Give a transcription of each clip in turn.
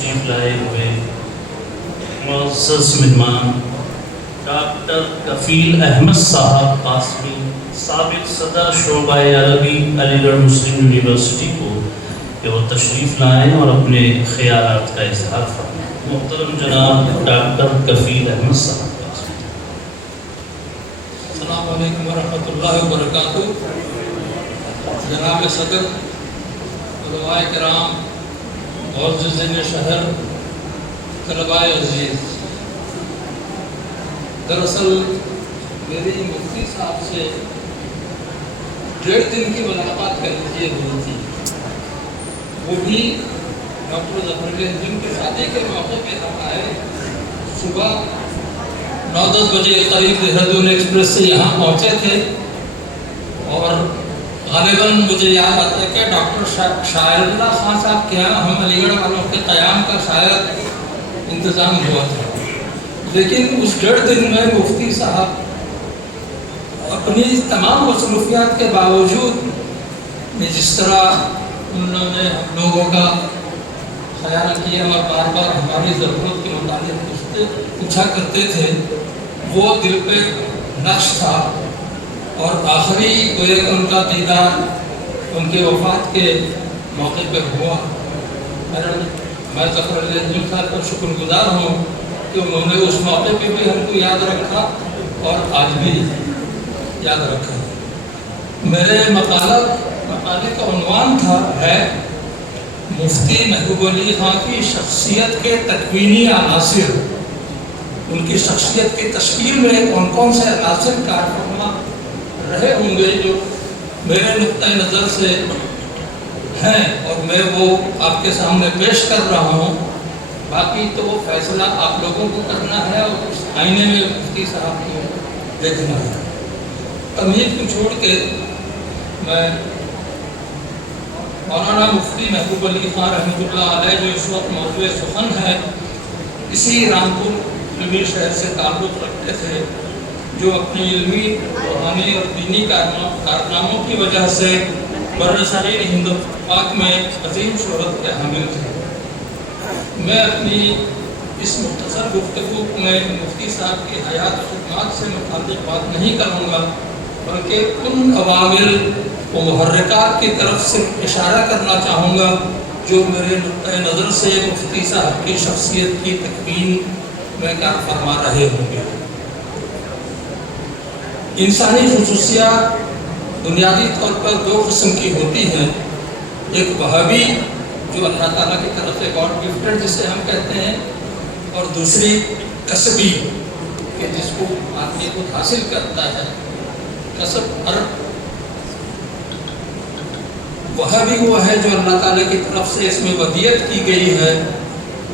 تشریف لائے ہوئے معزز مہمان ڈاکٹر کفیل احمد صاحب قاسمی، سابق صدر شعبہ عربی علی گڑھ مسلم یونیورسٹی کو کہ وہ تشریف لائیں اور اپنے خیالات کا اظہار فرمائیں۔ محترم جناب ڈاکٹر کفیل احمد صاحب۔ السلام علیکم ورحمۃ اللہ وبرکاتہ۔ جناب صدر، علماء کرام، معززین شہر، طلباء عزیز، دراصل میری مفتی صاحب سے 1.5 دن کی ملاقات کرنی ہوئی تھی، وہ بھی ڈاکٹر ظفر جن کی شادی کے موقع پہ ہم آئے۔ صبح 9-10 بجے قریب دہرادون ایکسپریس سے یہاں پہنچے تھے، اور غالباً مجھے یاد آتا ہے کہ ڈاکٹر شاعر اللہ خان صاحب کے یہاں ہم علی گڑھ والوں کے قیام کا شاید انتظام ہوا تھا، لیکن اس 1.5 دن میں مفتی صاحب اپنی تمام مصروفیات کے باوجود جس طرح انہوں نے ہم لوگوں کا خیال کیا اور بار بار ہماری ضرورت کے متعلق پوچھا کرتے تھے، وہ دل پہ نقش تھا۔ اور آخری ان کا دیدار ان کے وفات کے موقع پہ ہوا۔ میں ظفر جن صاحب پر شکر گزار ہوں کہ انہوں نے اس موقع پہ بھی ہم کو یاد رکھا اور آج بھی یاد رکھا۔ میرے مقالے کا عنوان ہے مفتی محبوب علی خان کی شخصیت کے تکوینی عناصر۔ ان کی شخصیت کی تشکیل میں کون کون سے عناصر کارفرما رہے ہوں گے جو میرے نقطۂ نظر سے ہیں، اور میں وہ آپ کے سامنے پیش کر رہا ہوں۔ باقی تو وہ فیصلہ آپ لوگوں کو کرنا ہے اور اس آئینے میں مفتی صاحب کو دیکھنا ہے۔ تمہید کو چھوڑ کے میں مولانا مفتی محبوب علی خان رحمۃ اللہ علیہ جو اس وقت موضوع سخن ہے، اسی رامپور علمی شہر سے تعلق رکھتے تھے، جو اپنی علمی، روحانی اور دینی کارناموں کی وجہ سے برصغیر ہند پاک میں عظیم شہرت کے حامل تھے۔ میں اپنی اس مختصر گفتگو میں مفتی صاحب کی حیات و خدمات سے متعلق بات نہیں کروں گا، بلکہ ان عوامل و محرکات کی طرف سے اشارہ کرنا چاہوں گا جو میرے نقطۂ نظر سے مفتی صاحب کی شخصیت کی تکوین میں کار فرما رہے ہوں گے۔ انسانی خصوصیات بنیادی طور پر 2 قسم کی ہوتی ہیں، ایک وہابی جو اللہ تعالیٰ کی طرف سے گاڈ گفٹڈ جسے ہم کہتے ہیں، اور دوسری کسبی کہ جس کو آدمی خود حاصل کرتا ہے۔ کسب وہابی وہ ہے جو اللہ تعالیٰ کی طرف سے اس میں ودیت کی گئی ہے،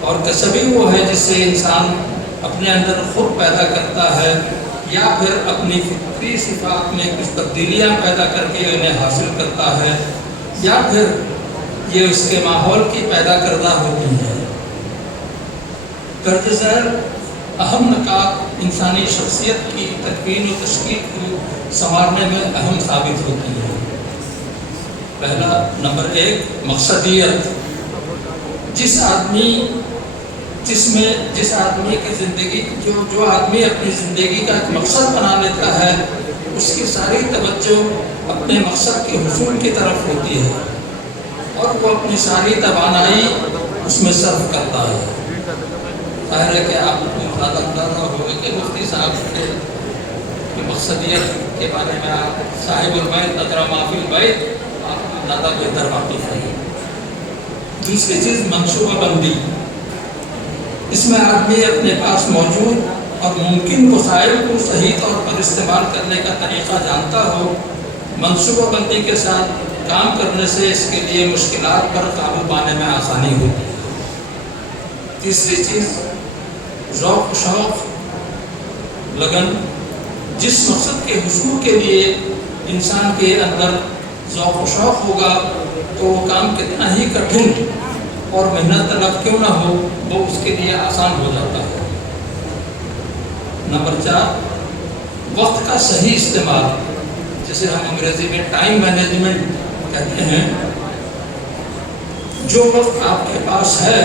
اور کسبی وہ ہے جس سے انسان اپنے اندر خود پیدا کرتا ہے، یا پھر اپنی فطری صفات میں کچھ تبدیلیاں پیدا کر کے انہیں حاصل کرتا ہے، یا پھر یہ اس کے ماحول کی پیدا کردہ ہوتی ہے۔ درج ذیل اہم نکات انسانی شخصیت کی تکوین و تشکیل کو سنوارنے میں اہم ثابت ہوتی ہے۔ پہلا نمبر 1 مقصدیت۔ جس آدمی کی زندگی جو آدمی اپنی زندگی کا ایک مقصد بنا لیتا ہے، اس کی ساری توجہ اپنے مقصد کے حصول کی طرف ہوتی ہے، اور وہ اپنی ساری توانائی اس میں صرف کرتا ہے۔ ظاہر ہے کہ آپ کو زیادہ اندازہ ہوگا کہ مفتی صاحب کے مقصدیت کے بارے میں آپ صاحب البیت ادری ما فی البیت آپ کو زیادہ بہتر واقف ہے۔ دوسری چیز منصوبہ بندی۔ اس میں آدمی اپنے پاس موجود اور ممکن وسائل کو صحیح طور پر استعمال کرنے کا طریقہ جانتا ہو۔ منصوبہ بندی کے ساتھ کام کرنے سے اس کے لیے مشکلات پر قابو پانے میں آسانی ہوتی ہے۔ تیسری چیز ذوق و شوق، لگن۔ جس مقصد کے حصول کے لیے انسان کے اندر ذوق و شوق ہوگا تو وہ کام کتنا ہی کٹھن اور محنت طلب کیوں نہ ہو، وہ اس کے لیے آسان ہو جاتا ہے۔ نمبر 4 وقت کا صحیح استعمال، جسے ہم انگریزی میں ٹائم مینجمنٹ کہتے ہیں۔ جو وقت آپ کے پاس ہے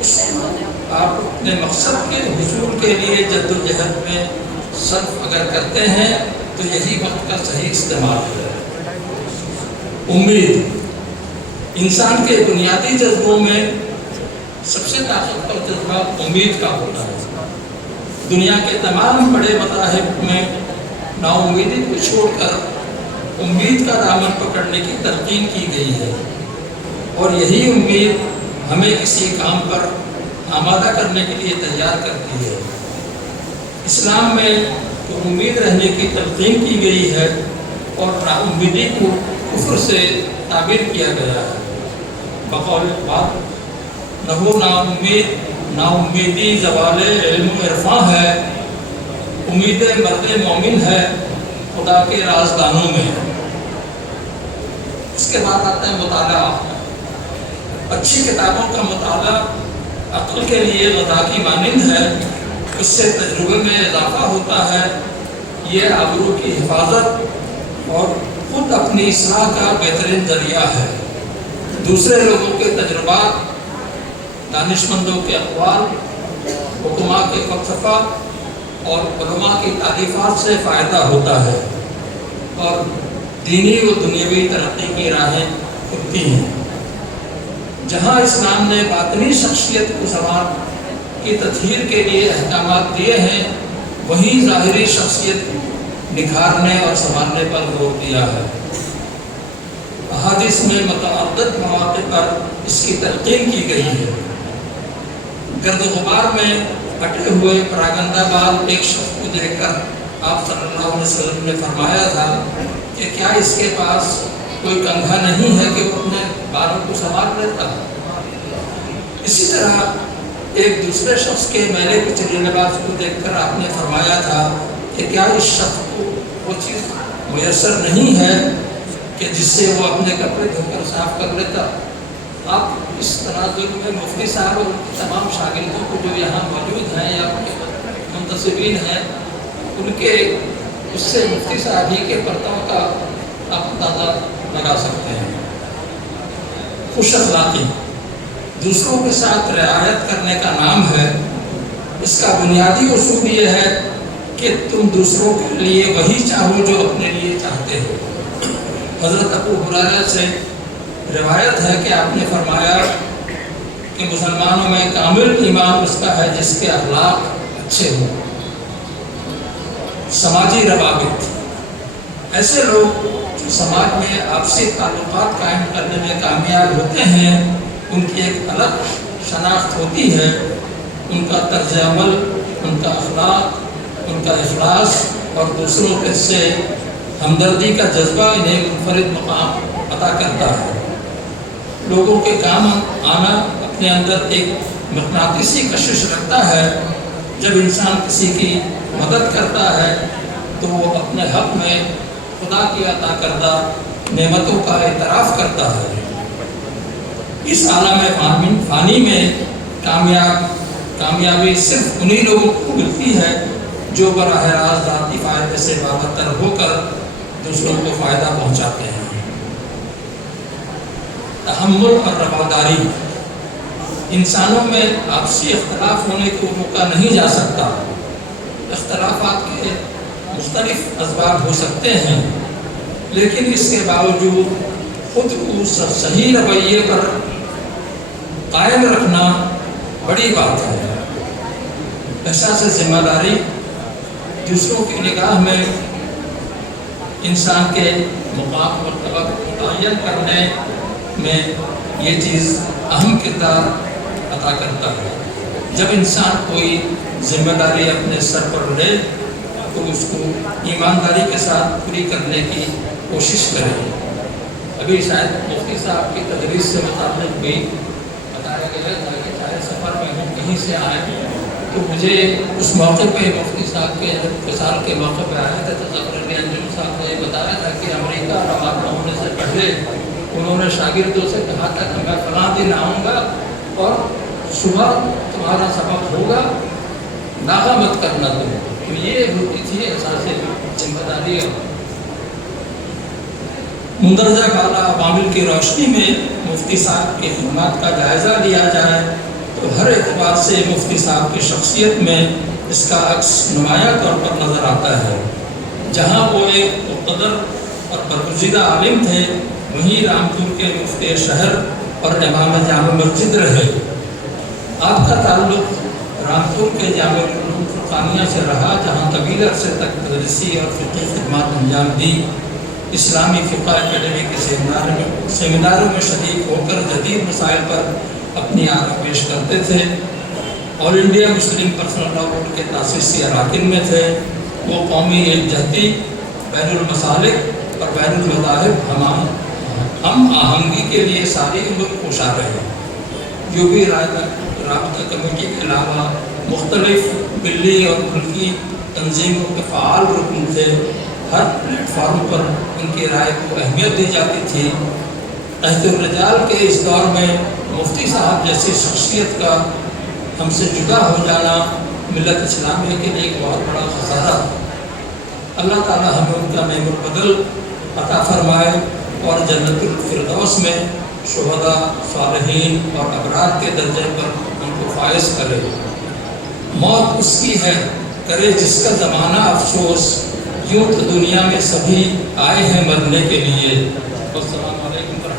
آپ اپنے مقصد کے حصول کے لیے جدوجہد میں صرف اگر کرتے ہیں تو یہی وقت کا صحیح استعمال ہے۔ امید انسان کے بنیادی جذبوں میں سب سے طاقتور جذبہ امید کا ہوتا ہے۔ دنیا کے تمام بڑے مذاہب میں نا امیدی کو چھوڑ کر امید کا دامن پکڑنے کی تلقین کی گئی ہے، اور یہی امید ہمیں کسی کام پر آمادہ کرنے کے لیے تیار کرتی ہے۔ اسلام میں تو امید رہنے کی تلقین کی گئی ہے، اور نا امیدی کو کفر سے تعبیر کیا گیا ہے۔ بقول بات نہ نا امیدی زوال علم و عرفاں ہے، امید مرد مومن ہے خدا کے رازدانوں میں۔ اس کے بعد آتا ہے مطالعہ۔ اچھی کتابوں کا مطالعہ عقل کے لیے غذا کی مانند ہے، اس سے تجربے میں اضافہ ہوتا ہے، یہ آبرو کی حفاظت اور خود اپنی اصلاح کا بہترین ذریعہ ہے۔ دوسرے لوگوں کے تجربات، دانشمندوں کے اقوال، حکماء کے فلسفہ اور علماء کی تعلیفات سے فائدہ ہوتا ہے، اور دینی و دنیاوی ترقی کی راہیں کھلتی ہیں۔ جہاں اسلام نے باطنی شخصیت کو سماج کی تطہیر کے لیے احکامات دیے ہیں، وہیں ظاہری شخصیت نکھارنے اور سنوارنے پر زور دیا ہے۔ احادیث میں متعدد مواقع پر اس کی تلقین کی گئی ہے۔ گرد و غبار میں پٹے ہوئے پراگندہ بال ایک شخص کو دیکھ کر آپ صلی اللہ علیہ وسلم نے فرمایا تھا کہ کیا اس کے پاس کوئی کنگھا نہیں ہے کہ وہ اپنے بالوں کو سنوار لیتا؟ اسی طرح ایک دوسرے شخص کے میلے کچلے لباس کو دیکھ کر آپ نے فرمایا تھا کہ کیا اس شخص کو وہ چیز میسر نہیں ہے کہ جس سے وہ اپنے کپڑے دھو کر صاف کر لیتا؟ آپ اس تناظر میں مفتی صاحب اور تمام شاگردوں کو جو یہاں موجود ہیں یا منتصبین ہیں، ان کے اس سے مفتی صاحب ہی کے پرتوں کا آپ اندازہ لگا سکتے ہیں۔ خوش اخلاقی دوسروں کے ساتھ رعایت کرنے کا نام ہے۔ اس کا بنیادی اصول یہ ہے کہ تم دوسروں کے لیے وہی چاہو جو اپنے لیے چاہتے ہو۔ حضرت ابو ہریرہ سے روایت ہے کہ آپ نے فرمایا کہ مسلمانوں میں کامل ایمان اس کا ہے جس کے اخلاق اچھے ہوں۔ سماجی روابط ایسے لوگ جو سماج میں آپسی تعلقات قائم کرنے میں کامیاب ہوتے ہیں، ان کی ایک الگ شناخت ہوتی ہے۔ ان کا طرز عمل، ان کا اخلاق، ان کا اخلاص اور دوسروں کے سے ہمدردی کا جذبہ انہیں منفرد مقام عطا کرتا ہے۔ لوگوں کے کام آنا اپنے اندر ایک مقناطیسی کشش رکھتا ہے۔ جب انسان کسی کی مدد کرتا ہے تو وہ اپنے حق میں خدا کی عطا کردہ نعمتوں کا اعتراف کرتا ہے۔ اس عالم فانی میں کامیابی صرف انہی لوگوں کو ملتی ہے جو براہ راست ذاتی فائدے سے وابستہ ہو کر دوسروں کو فائدہ پہنچاتے ہیں۔ تحمل اور رواداری انسانوں میں آپسی اختلاف ہونے کو روکا نہیں جا سکتا۔ اختلافات کے مختلف اسباب ہو سکتے ہیں، لیکن اس کے باوجود خود کو صحیح رویے پر قائم رکھنا بڑی بات ہے۔ احساس ذمہ داری دوسروں کی نگاہ میں انسان کے مقام مرتبہ متعین کرنے میں یہ چیز اہم کردار ادا کرتا ہے۔ جب انسان کوئی ذمہ داری اپنے سر پر لے تو اس کو ایمانداری کے ساتھ پوری کرنے کی کوشش کرے۔ ابھی شاید مفتی صاحب کی تدریس سے متعلق بھی بتایا گیا تھا کہ چاہے سفر میں ہم کہیں سے آئے تو مجھے اس موقع پہ مفتی صاحب کے وصال کے موقع پہ آئے تھے تو ظفر علی انجم صاحب نے یہ بتایا تھا کہ امریکہ روانہ ہونے سے پہلے انہوں نے شاگردوں سے کہا تھا کہ میں فلاں دن آؤں گا اور صبح تمہارا سبق ہوگا، ناغہ مت کرنا تم۔ تو یہ ہوتی تھی احساس ذمہ داری۔ مندرجہ بالا عوامل کی روشنی میں مفتی صاحب کی خدمات کا جائزہ لیا جائے تو تو ہر اعتبار سے مفتی صاحب کی شخصیت میں اس کا عکس نمایاں طور پر نظر آتا ہے۔ جہاں وہ ایک مقتدر اور برگزیدہ عالم تھے، وہیں رامپور کے مفتی شہر اور امام جامع مسجد رہے۔ آپ کا تعلق رامپور کے جامع العلوم فرقانیہ سے رہا، جہاں طویل عرصے تک تدریسی اور فقہی خدمات انجام دی۔ اسلامی فقہ اکیڈمی کے سیمیناروں میں شریک ہو کر جدید مسائل پر اپنی آراء پیش کرتے تھے۔ All India Muslim personal law board کے تاسیسی اراکین میں تھے۔ وہ قومی یکجہتی، بین المسالک اور بین المذاہب ہم آہنگی کے لیے ساری عمر کوشاں رہے۔ یوبی رابطہ کمیٹی کے علاوہ مختلف ملی اور ملکی تنظیموں کے فعال رکن تھے۔ ہر پلیٹ فارم پر ان کی رائے کو اہمیت دی جاتی تھی۔ تحت الرجال کے اس دور میں مفتی صاحب جیسی شخصیت کا ہم سے جدا ہو جانا ملت اسلامیہ کے لیے ایک بہت بڑا خسارہ تھا۔ اللہ تعالیٰ ہمیں ان کا نعم البدل عطا فرمائے اور جنت الفردوس میں شہداء، صالحین اور ابرار کے درجے پر ان کو فائز کرے۔ موت اس کی ہے، کرے جس کا زمانہ افسوس، یوں تو دنیا میں سبھی آئے ہیں مرنے کے لیے۔ السلام علیکم۔